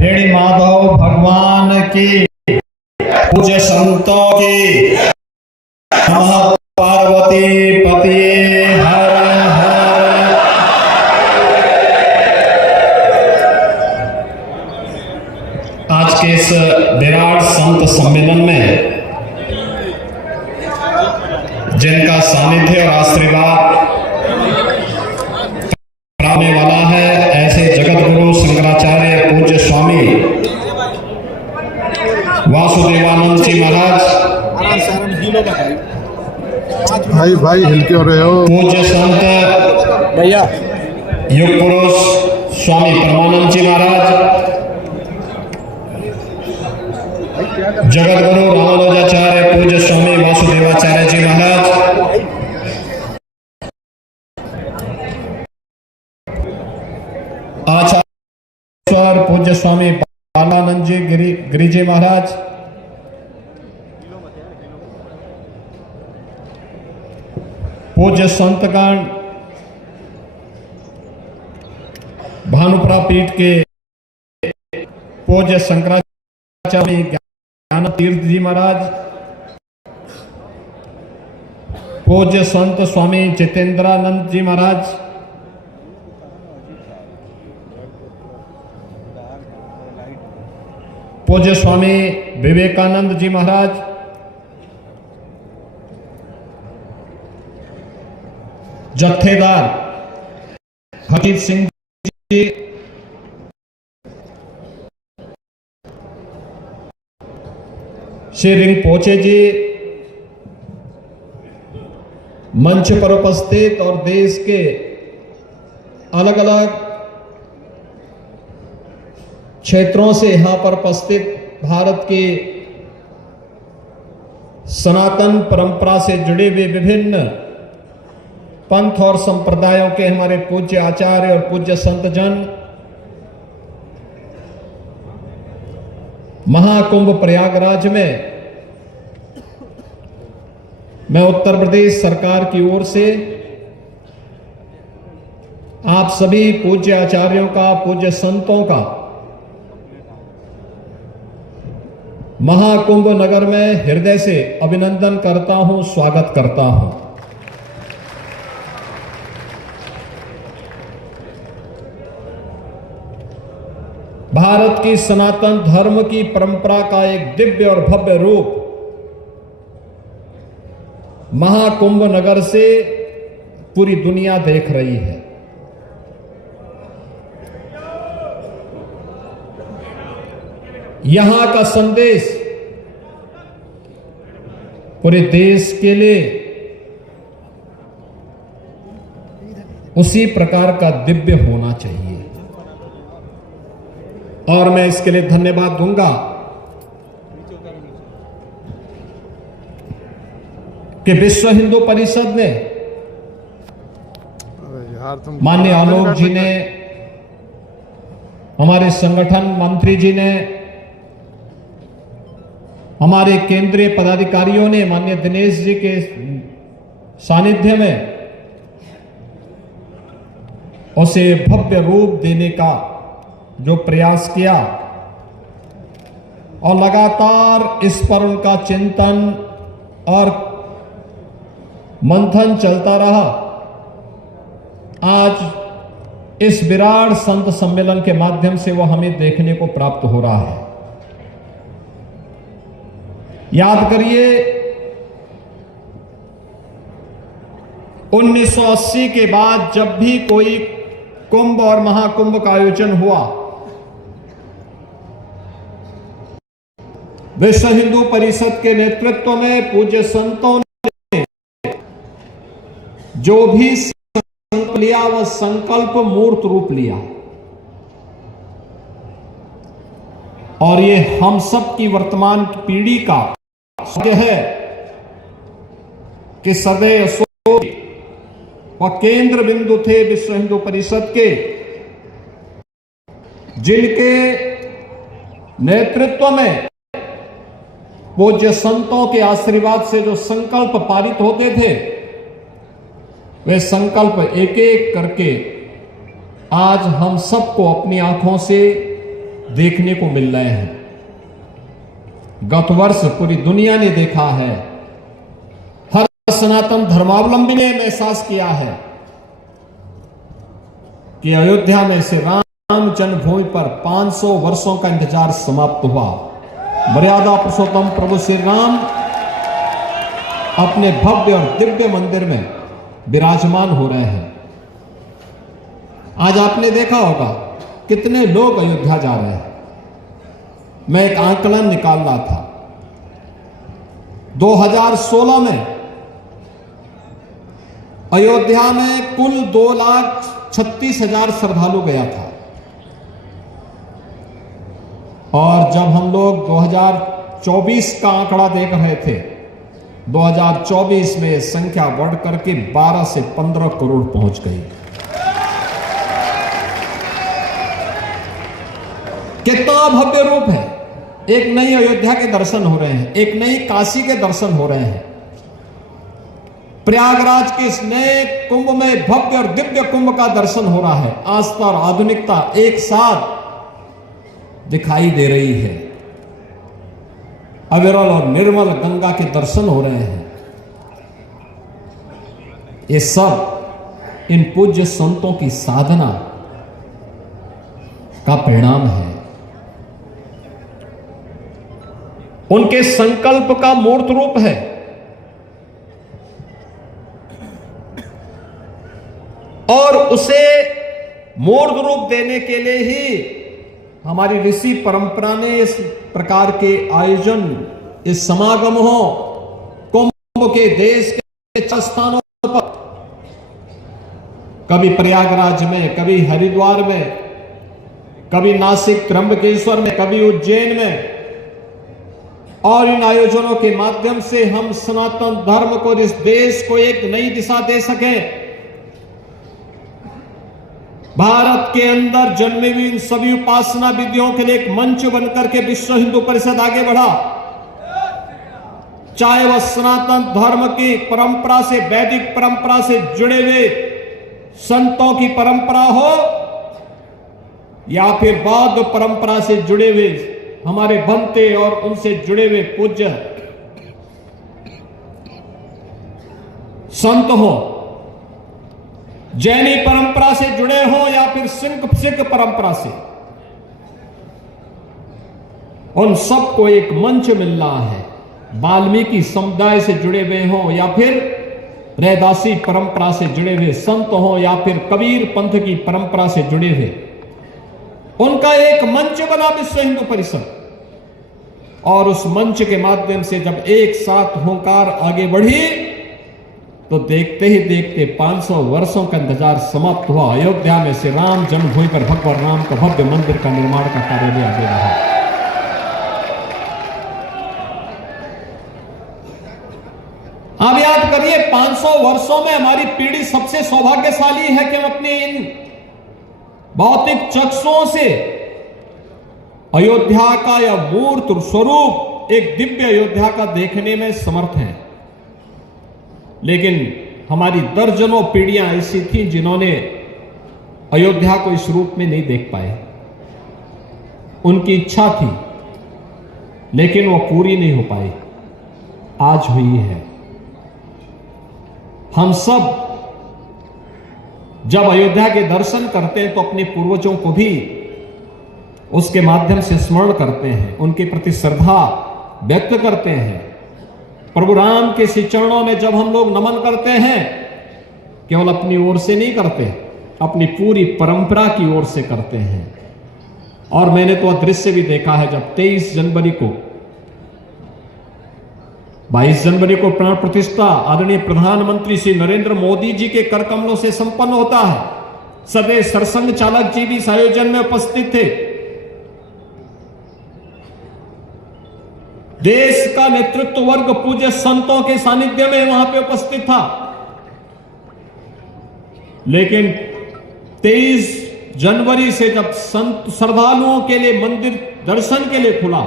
रेणी माधव भगवान की, पूज्य संतों की, नमः पार्वती पतिये हर हर। आज के इस विराट संत सम्मेलन में जिनका सानिध्य और आशीर्वाद प्राप्त वाला है, ऐसे जगत गुरु शंकराचार्य पूज्य स्वामी वासुदेवानंद जी महाराज, भाई हिल क्यों रहे हो? पूज्य संत भैया युग पुरुष स्वामी परमानंद जी महाराज, जगत गुरु रामानुजाचार्य पूज्य स्वामी वासुदेवाचार्य जी महाराज, आचार्य पूज्य स्वामी बालानंद जी गिरी जी महाराज, पूज्य संतगण, भानुपुरा पीठ के पूज्य शंकराचार्य ज्ञान तीर्थ जी महाराज, पूज्य संत स्वामी जितेंद्रानंद जी महाराज, पूज्य स्वामी विवेकानंद जी महाराज, जत्थेदार हकीम सिंह जी, श्री रिंपोचे जी, मंच पर उपस्थित और देश के अलग अलग क्षेत्रों से यहां पर उपस्थित भारत के सनातन परंपरा से जुड़े हुए विभिन्न पंथ और संप्रदायों के हमारे पूज्य आचार्य और पूज्य संतजन, महाकुंभ प्रयागराज में मैं उत्तर प्रदेश सरकार की ओर से आप सभी पूज्य आचार्यों का, पूज्य संतों का महाकुंभ नगर में हृदय से अभिनंदन करता हूं, स्वागत करता हूं। भारत की सनातन धर्म की परंपरा का एक दिव्य और भव्य रूप महाकुंभ नगर से पूरी दुनिया देख रही है। यहां का संदेश पूरे देश के लिए उसी प्रकार का दिव्य होना चाहिए और मैं इसके लिए धन्यवाद दूंगा कि विश्व हिंदू परिषद ने, माननीय आलोक जी ने, हमारे संगठन मंत्री जी ने, हमारे केंद्रीय पदाधिकारियों ने माननीय दिनेश जी के सानिध्य में उसे भव्य रूप देने का जो प्रयास किया और लगातार इस पर उनका चिंतन और मंथन चलता रहा। आज इस विराट संत सम्मेलन के माध्यम से वो हमें देखने को प्राप्त हो रहा है। याद करिए 1980 के बाद जब भी कोई कुंभ और महाकुंभ का आयोजन हुआ, विश्व हिंदू परिषद के नेतृत्व में पूज्य संतों ने जो भी संकल्प लिया वह संकल्प मूर्त रूप लिया और ये हम सब की वर्तमान पीढ़ी का सत्य है कि सदैव और केंद्र बिंदु थे विश्व हिंदू परिषद के, जिनके नेतृत्व में पूज्य संतों के आशीर्वाद से जो संकल्प पारित होते थे, वे संकल्प एक एक करके आज हम सबको अपनी आंखों से देखने को मिल रहे हैं। गत वर्ष पूरी दुनिया ने देखा है, हर सनातन धर्मावलंबी ने महसूस किया है कि अयोध्या में से राम जन्मभूमि पर 500 वर्षों का इंतजार समाप्त हुआ। मर्यादा पुरुषोत्तम प्रभु श्री राम अपने भव्य और दिव्य मंदिर में विराजमान हो रहे हैं। आज आपने देखा होगा कितने लोग अयोध्या जा रहे हैं। मैं एक आंकलन निकाल रहा था, 2016 में अयोध्या में कुल 2,36,000 श्रद्धालु गया था, और जब हम लोग 2024 का आंकड़ा देख रहे थे, 2024 में यह संख्या बढ़ करके 12 से 15 करोड़ पहुंच गई। कितना भव्य रूप है। एक नई अयोध्या के दर्शन हो रहे हैं, एक नई काशी के दर्शन हो रहे हैं। प्रयागराज के इस नए कुंभ में भव्य और दिव्य कुंभ का दर्शन हो रहा है। आस्था और आधुनिकता एक साथ दिखाई दे रही है। अविरल और निर्मल गंगा के दर्शन हो रहे हैं। ये सब इन पूज्य संतों की साधना का परिणाम है, उनके संकल्प का मूर्त रूप है। और उसे मूर्त रूप देने के लिए ही हमारी ऋषि परंपरा ने इस प्रकार के आयोजन, इस समागम हो, कुंभ के देश के स्थानों पर, कभी प्रयागराज में, कभी हरिद्वार में, कभी नासिक त्र्यंबकेश्वर में, कभी उज्जैन में, और इन आयोजनों के माध्यम से हम सनातन धर्म को, इस देश को एक नई दिशा दे सकें। भारत के अंदर जन्मी हुई इन सभी उपासना विधियों के लिए एक मंच बनकर के विश्व हिंदू परिषद आगे बढ़ा। चाहे वह सनातन धर्म की परंपरा से, वैदिक परंपरा से जुड़े हुए संतों की परंपरा हो, या फिर बौद्ध परंपरा से जुड़े हुए हमारे बनते और उनसे जुड़े हुए पूज्य संत हो, जैनी परंपरा से जुड़े हो या फिर सिख परंपरा से, उन सबको एक मंच मिल रहा है। वाल्मीकि समुदाय से जुड़े हुए हो या फिर रैदासी परंपरा से जुड़े हुए संत हो या फिर कबीर पंथ की परंपरा से जुड़े हुए, उनका एक मंच बना विश्व हिंदू परिषद। और उस मंच के माध्यम से जब एक साथ होकर आगे बढ़ी तो देखते ही देखते 500 वर्षों का इंतजार समाप्त हुआ। अयोध्या में श्री राम जन्मभूमि पर भगवान राम का भव्य मंदिर का निर्माण का कार्य भी आगे रहा। आप याद करिए, 500 वर्षों में हमारी पीढ़ी सबसे सौभाग्यशाली है कि हम अपने इन भौतिक चक्षुओं से अयोध्या का या मूर्त स्वरूप, एक दिव्य अयोध्या का देखने में समर्थ हैं। लेकिन हमारी दर्जनों पीढ़ियां ऐसी थी जिन्होंने अयोध्या को इस रूप में नहीं देख पाए। उनकी इच्छा थी लेकिन वो पूरी नहीं हो पाई। आज हुई है। हम सब जब अयोध्या के दर्शन करते हैं तो अपने पूर्वजों को भी उसके माध्यम से स्मरण करते हैं, उनके प्रति श्रद्धा व्यक्त करते हैं। प्रभु राम के श्री चरणों में जब हम लोग नमन करते हैं, केवल अपनी ओर से नहीं करते, अपनी पूरी परंपरा की ओर से करते हैं। और मैंने तो दृश्य भी देखा है, जब 23 जनवरी को 22 जनवरी को प्राण प्रतिष्ठा आदरणीय प्रधानमंत्री श्री नरेंद्र मोदी जी के कर कमलों से संपन्न होता है। सदैव सरसंघ चालक जी भी इस आयोजन में उपस्थित थे। देश का नेतृत्व वर्ग पूज्य संतों के सानिध्य में वहां पे उपस्थित था। लेकिन 23 जनवरी से जब संत श्रद्धालुओं के लिए मंदिर दर्शन के लिए खुला,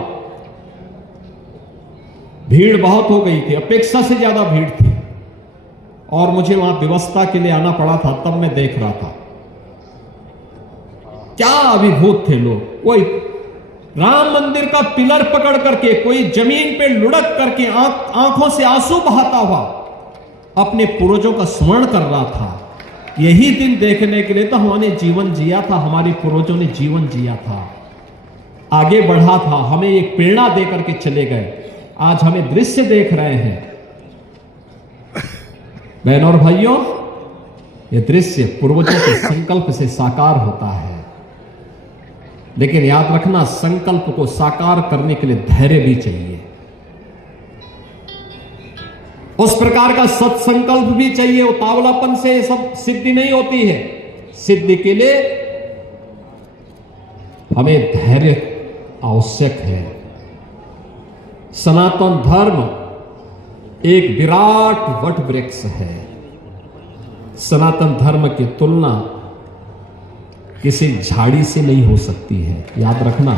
भीड़ बहुत हो गई थी, अपेक्षा से ज्यादा भीड़ थी। और मुझे वहां व्यवस्था के लिए आना पड़ा था। तब मैं देख रहा था क्या अभिभूत थे लोग। कोई राम मंदिर का पिलर पकड़ करके, कोई जमीन पे लुढ़क करके आंखों से आंसू बहाता हुआ अपने पूर्वजों का स्मरण कर रहा था। यही दिन देखने के लिए तो हमने जीवन जिया था, हमारे पूर्वजों ने जीवन जिया था, आगे बढ़ा था, हमें एक प्रेरणा दे करके चले गए। आज हमें दृश्य देख रहे हैं बहनों और भाइयों, यह दृश्य पूर्वजों के संकल्प से साकार होता है। लेकिन याद रखना, संकल्प को साकार करने के लिए धैर्य भी चाहिए, उस प्रकार का सत्संकल्प भी चाहिए। उतावलापन से सब सिद्धि नहीं होती है। सिद्धि के लिए हमें धैर्य आवश्यक है। सनातन धर्म एक विराट वट वृक्ष है। सनातन धर्म की तुलना किसी झाड़ी से नहीं हो सकती है, याद रखना।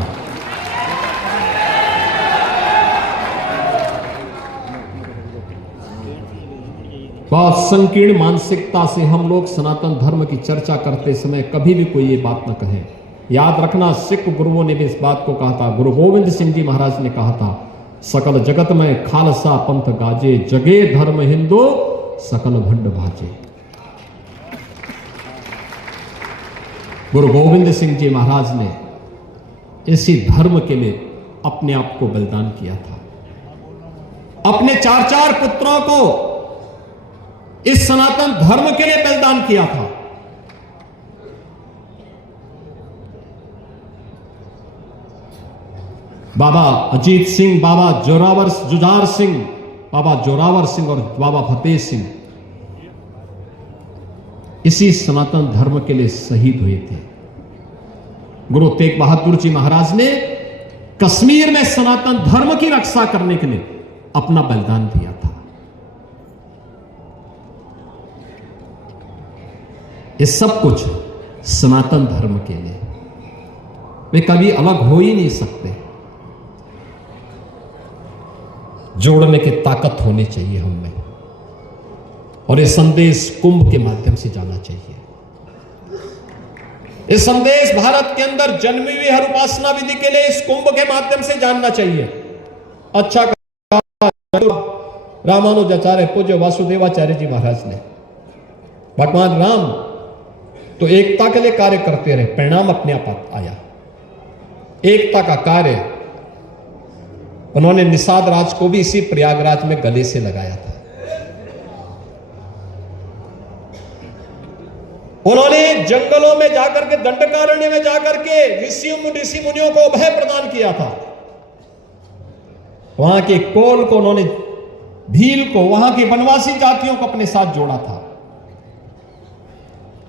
बहुत संकीर्ण मानसिकता से हम लोग सनातन धर्म की चर्चा करते समय कभी भी कोई ये बात न कहें। याद रखना, सिख गुरुओं ने भी इस बात को कहा था। गुरु गोविंद सिंह जी महाराज ने कहा था, सकल जगत में खालसा पंथ गाजे, जगे धर्म हिंदू सकल भंड भाजे। गुरु गोविंद सिंह जी महाराज ने इसी धर्म के लिए अपने आप को बलिदान किया था। अपने चार चार पुत्रों को इस सनातन धर्म के लिए बलिदान किया था। बाबा अजीत सिंह, बाबा जुझार सिंह, बाबा जोरावर सिंह और बाबा फतेह सिंह इसी सनातन धर्म के लिए शहीद हुए थे। गुरु तेग बहादुर जी महाराज ने कश्मीर में सनातन धर्म की रक्षा करने के लिए अपना बलिदान दिया था। ये सब कुछ सनातन धर्म के लिए। वे कभी अलग हो ही नहीं सकते। जोड़ने की ताकत होनी चाहिए हम में, और ये संदेश कुंभ के माध्यम से जाना चाहिए। ये संदेश भारत के अंदर जन्मी हुई हर उपासना विधि के लिए इस कुंभ के माध्यम से जानना चाहिए। अच्छा रामानुजाचार्य पूज्य वासुदेवाचार्य जी महाराज ने, भगवान राम तो एकता के लिए कार्य करते रहे, परिणाम अपने आप आया। एकता का कार्य उन्होंने निषाद राज को भी इसी प्रयागराज में गले से लगाया था। उन्होंने जंगलों में जाकर के, दंडकारण्य में जाकर के ऋषि मुनियों को अभय प्रदान किया था। वहां के कोल को उन्होंने, भील को, वहां की वनवासी जातियों को अपने साथ जोड़ा था।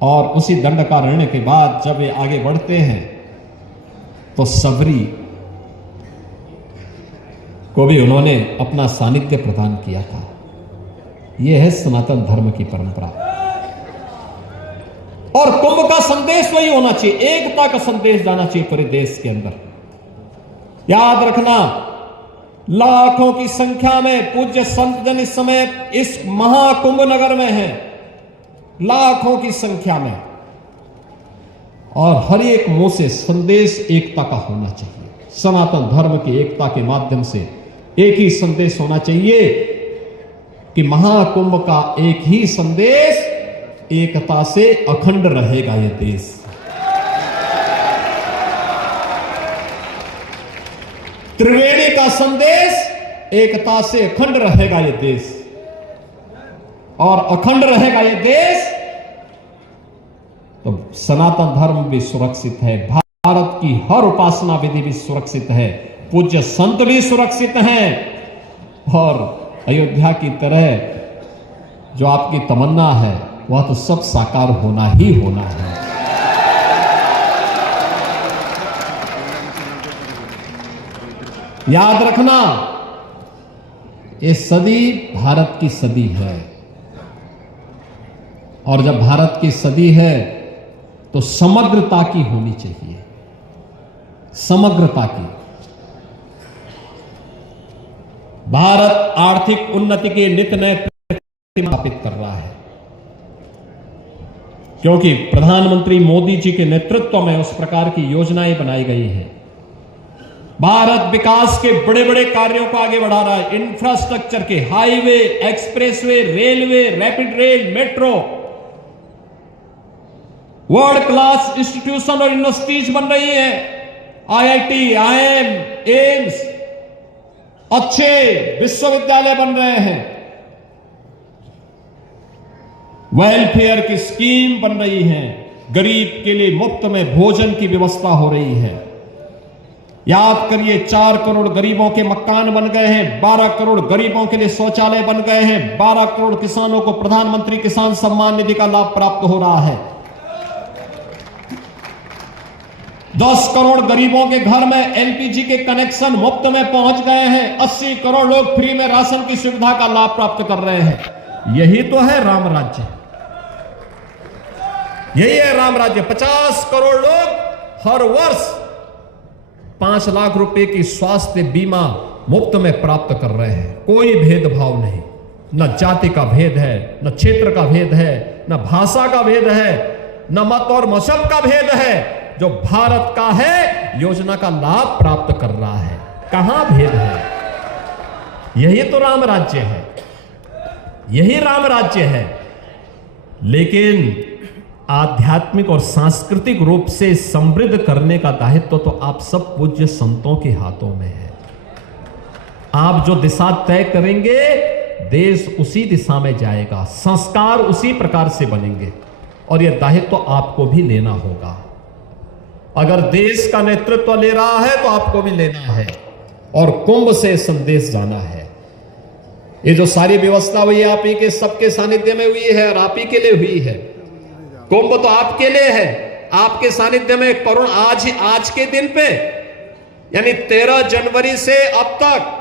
और उसी दंडकारण्य के बाद जब वे आगे बढ़ते हैं तो सबरी को भी उन्होंने अपना सानिध्य प्रदान किया था। यह है सनातन धर्म की परंपरा। और कुंभ का संदेश वही होना चाहिए, एकता का संदेश जाना चाहिए पूरे देश के अंदर। याद रखना, लाखों की संख्या में पूज्य संत जन इस समय इस महाकुंभ नगर में हैं, लाखों की संख्या में, और हर एक मुंह से संदेश एकता का होना चाहिए। सनातन धर्म की एकता के माध्यम से एक ही संदेश होना चाहिए कि महाकुंभ का एक ही संदेश, एकता से अखंड रहेगा यह देश। त्रिवेणी का संदेश, एकता से अखंड रहेगा यह देश, और अखंड रहेगा यह देश तो सनातन धर्म भी सुरक्षित है, भारत की हर उपासना विधि भी सुरक्षित है, पूज्य संत भी सुरक्षित हैं, और अयोध्या की तरह जो आपकी तमन्ना है वह तो सब साकार होना ही होना है। याद रखना, ये सदी भारत की सदी है, और जब भारत की सदी है तो समग्रता की होनी चाहिए, समग्रता की। भारत आर्थिक उन्नति के नित नए स्थापित कर रहा है, क्योंकि प्रधानमंत्री मोदी जी के नेतृत्व में उस प्रकार की योजनाएं बनाई गई हैं। भारत विकास के बड़े बड़े कार्यों को आगे बढ़ा रहा है। इंफ्रास्ट्रक्चर के highway, expressway, railway, rapid rail, metro, world class institution और यूनिवर्सिटीज बन रही है। आईआईटी, आईएम, एम्स, अच्छे विश्वविद्यालय बन रहे हैं। वेलफेयर की स्कीम बन रही है। गरीब के लिए मुफ्त में भोजन की व्यवस्था हो रही है। याद करिए, 4 करोड़ गरीबों के मकान बन गए हैं, 12 करोड़ गरीबों के लिए शौचालय बन गए हैं, 12 करोड़ किसानों को प्रधानमंत्री किसान सम्मान निधि का लाभ प्राप्त हो रहा है। 10 करोड़ गरीबों के घर में एलपीजी के कनेक्शन मुफ्त में पहुंच गए हैं। 80 करोड़ लोग फ्री में राशन की सुविधा का लाभ प्राप्त कर रहे हैं। यही तो है राम राज्य, यही है राम राज्य। 50 करोड़ लोग हर वर्ष 5 लाख रुपए की स्वास्थ्य बीमा मुफ्त में प्राप्त कर रहे हैं। कोई भेदभाव नहीं, न जाति का भेद है, न क्षेत्र का भेद है, न भाषा का भेद है, न मत और मजहब का भेद है। जो भारत का है योजना का लाभ प्राप्त कर रहा है। कहां भेद है? यही तो राम राज्य है, यही राम राज्य है। लेकिन आध्यात्मिक और सांस्कृतिक रूप से समृद्ध करने का दायित्व तो आप सब पूज्य संतों के हाथों में है। आप जो दिशा तय करेंगे, देश उसी दिशा में जाएगा, संस्कार उसी प्रकार से बनेंगे, और यह दायित्व तो आपको भी लेना होगा। अगर देश का नेतृत्व ले रहा है तो आपको भी लेना है, और कुंभ से संदेश जाना है। ये जो सारी व्यवस्था हुई है, आप ही के सबके सानिध्य में हुई है और आप ही के लिए हुई है। कुंभ तो आपके लिए है, आपके सानिध्य में करुण आज के दिन पे, यानी 13 जनवरी से अब तक,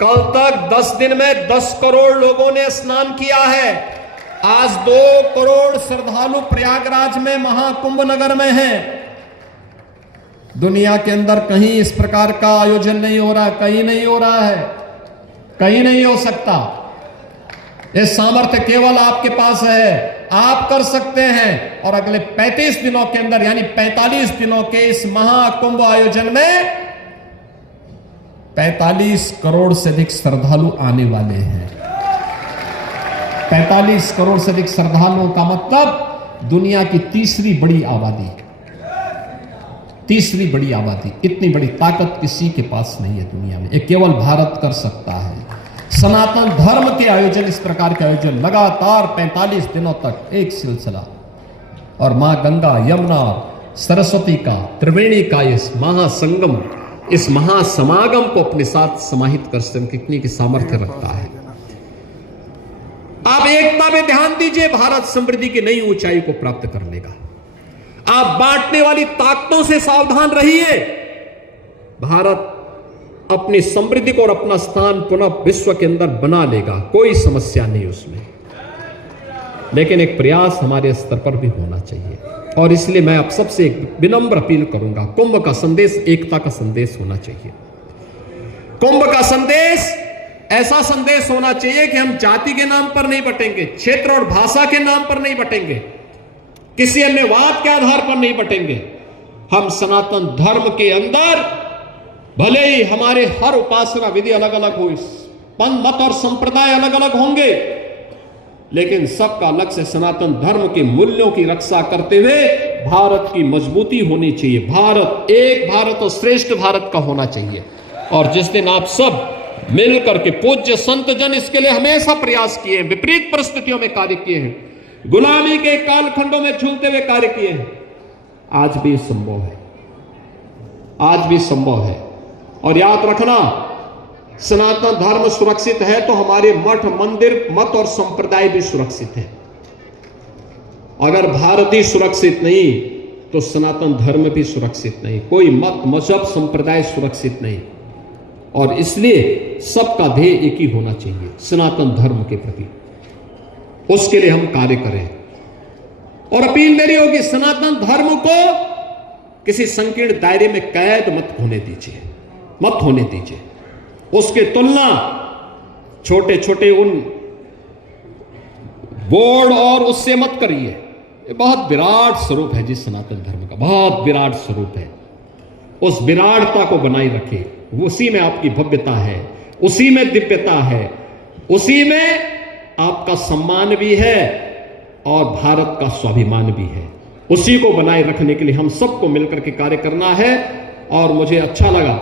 कल तक 10 दिन में 10 करोड़ लोगों ने स्नान किया है। आज 2 करोड़ श्रद्धालु प्रयागराज में महाकुंभ नगर में हैं। दुनिया के अंदर कहीं इस प्रकार का आयोजन नहीं हो रहा, कहीं नहीं हो रहा है, कहीं नहीं हो सकता। यह सामर्थ्य केवल आपके पास है, आप कर सकते हैं। और अगले 35 दिनों के अंदर, यानी 45 दिनों के इस महाकुंभ आयोजन में 45 करोड़ से अधिक श्रद्धालु आने वाले हैं। 45 करोड़ से अधिक श्रद्धालुओं का मतलब दुनिया की तीसरी बड़ी आबादी, तीसरी बड़ी आबादी। इतनी बड़ी ताकत किसी के पास नहीं है दुनिया में, ये केवल भारत कर सकता है। सनातन धर्म के आयोजन, इस प्रकार के आयोजन लगातार 45 दिनों तक एक सिलसिला, और मां गंगा, यमुना, सरस्वती का, त्रिवेणी का इस महासंगम, इस महासमागम को अपने साथ समाहित कर सकने की सामर्थ्य रखता है। आप एकता में ध्यान दीजिए, भारत समृद्धि की नई ऊंचाई को प्राप्त कर लेगा। आप बांटने वाली ताकतों से सावधान रहिए। भारत अपनी समृद्धि को और अपना स्थान पुनः विश्व के अंदर बना लेगा, कोई समस्या नहीं उसमें। लेकिन एक प्रयास हमारे स्तर पर भी होना चाहिए, और इसलिए मैं आप सबसे एक विनम्र अपील करूंगा। कुंभ का संदेश एकता का संदेश होना चाहिए। कुंभ का संदेश ऐसा संदेश होना चाहिए कि हम जाति के नाम पर नहीं बटेंगे, क्षेत्र और भाषा के नाम पर नहीं बटेंगे, किसी अन्य वाद के आधार पर नहीं बटेंगे। हम सनातन धर्म के अंदर भले ही हमारे हर उपासना विधि अलग अलग हो, पंथ मत और संप्रदाय अलग अलग होंगे, लेकिन सबका लक्ष्य सनातन धर्म के मूल्यों की रक्षा करते हुए भारत की मजबूती होनी चाहिए। भारत एक भारत और श्रेष्ठ भारत का होना चाहिए। और जिस दिन आप सब मिलकर के, पूज्य संत जन इसके लिए हमेशा प्रयास किए हैं, विपरीत परिस्थितियों में कार्य किए हैं, गुलामी के कालखंडों में झूलते हुए कार्य किए हैं, आज भी संभव है, आज भी संभव है। और याद रखना, सनातन धर्म सुरक्षित है तो हमारे मठ, मंदिर, मत और संप्रदाय भी सुरक्षित है। अगर भारत ही सुरक्षित नहीं तो सनातन धर्म भी सुरक्षित नहीं, कोई मत, मजहब, संप्रदाय सुरक्षित नहीं। और इसलिए सबका ध्येय एक ही होना चाहिए, सनातन धर्म के प्रति। उसके लिए हम कार्य करें। और अपील मेरी होगी, सनातन धर्म को किसी संकीर्ण दायरे में कैद मत होने दीजिए, मत होने दीजिए। उसके तुलना छोटे छोटे उन बोर्ड और उससे मत करिए। ये बहुत विराट स्वरूप है जी सनातन धर्म का, बहुत विराट स्वरूप है। उस विराटता को बनाए रखे। उसी में आपकी भव्यता है, उसी में दिव्यता है, उसी में आपका सम्मान भी है और भारत का स्वाभिमान भी है। उसी को बनाए रखने के लिए हम सबको मिलकर के कार्य करना है। और मुझे अच्छा लगा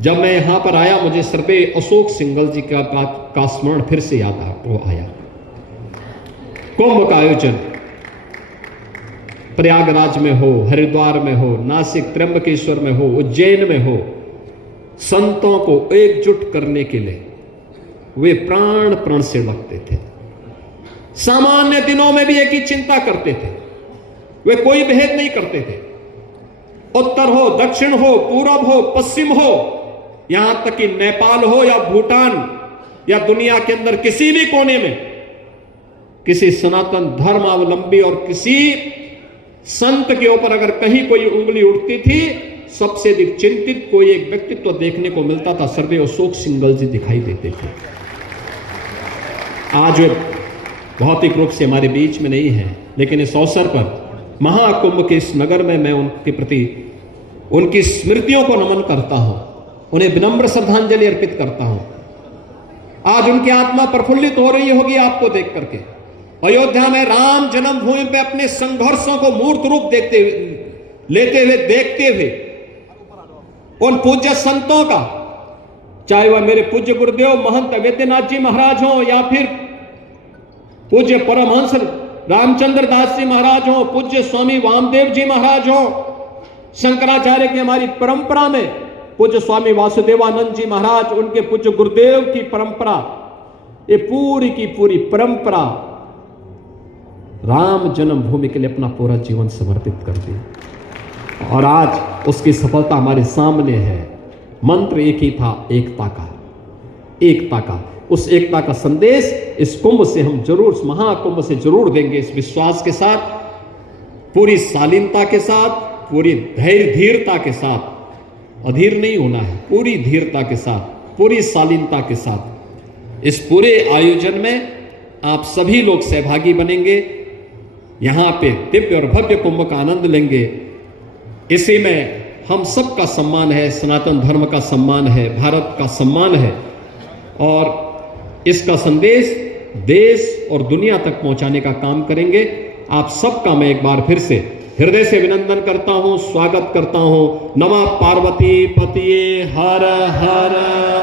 जब मैं यहां पर आया, मुझे स्वर्गीय अशोक सिंघल जी का स्मरण फिर से याद आया। कुंभ का आयोजन प्रयागराज में हो, हरिद्वार में हो, नासिक त्र्यंबकेश्वर में हो, उज्जैन में हो, संतों को एकजुट करने के लिए वे प्राण प्रण से लगते थे। सामान्य दिनों में भी एक ही चिंता करते थे, वे कोई भेद नहीं करते थे। उत्तर हो, दक्षिण हो, पूरब हो, पश्चिम हो, यहां तक कि नेपाल हो या भूटान या दुनिया के अंदर किसी भी कोने में किसी सनातन धर्मावलंबी और किसी संत के ऊपर अगर कहीं कोई उंगली उठती थी, सबसे अधिक चिंतित कोई एक व्यक्तित्व देखने को मिलता था, स्वर्गीय अशोक सिंघल जी दिखाई देते थे। आज वे भौतिक रूप से हमारे बीच में नहीं है, लेकिन इस अवसर पर महाकुंभ के इस नगर में मैं उनके प्रति उनकी स्मृतियों को नमन करता हूं, उन्हें विनम्र श्रद्धांजलि अर्पित करता हूं। आज उनकी आत्मा प्रफुल्लित हो रही होगी आपको देख करके। अयोध्या में राम जन्मभूमि पे अपने संघर्षों को मूर्त रूप देखते हुए उन पूज्य संतों का, चाहे वह मेरे पूज्य गुरुदेव महंत वैद्यनाथ जी महाराज हो या फिर पूज्य परमहंस रामचंद्र दास जी महाराज हो, पूज्य स्वामी वामदेव जी महाराज हो, शंकराचार्य की हमारी परंपरा में पूज्य स्वामी वासुदेवानंद जी महाराज, उनके पूज्य गुरुदेव की परंपरा, ये पूरी की पूरी परंपरा राम जन्मभूमि के लिए अपना पूरा जीवन समर्पित कर दी। और आज उसकी सफलता हमारे सामने है। मंत्र एक ही था, एकता का, एकता का। उस एकता का संदेश इस कुंभ से हम जरूर, इस महाकुंभ से जरूर देंगे, इस विश्वास के साथ, पूरी शालीनता के साथ, पूरी धैर्य धीरता के साथ। अधीर नहीं होना है, पूरी धीरता के साथ, पूरी शालीनता के साथ इस पूरे आयोजन में आप सभी लोग सहभागी बनेंगे, यहां पे दिव्य और भव्य कुंभ का आनंद लेंगे। इसी में हम सबका सम्मान है, सनातन धर्म का सम्मान है, भारत का सम्मान है, और इसका संदेश देश और दुनिया तक पहुंचाने का काम करेंगे। आप सबका मैं एक बार फिर से हृदय से अभिनंदन करता हूं, स्वागत करता हूं। नमः पार्वती पतिये हर हर।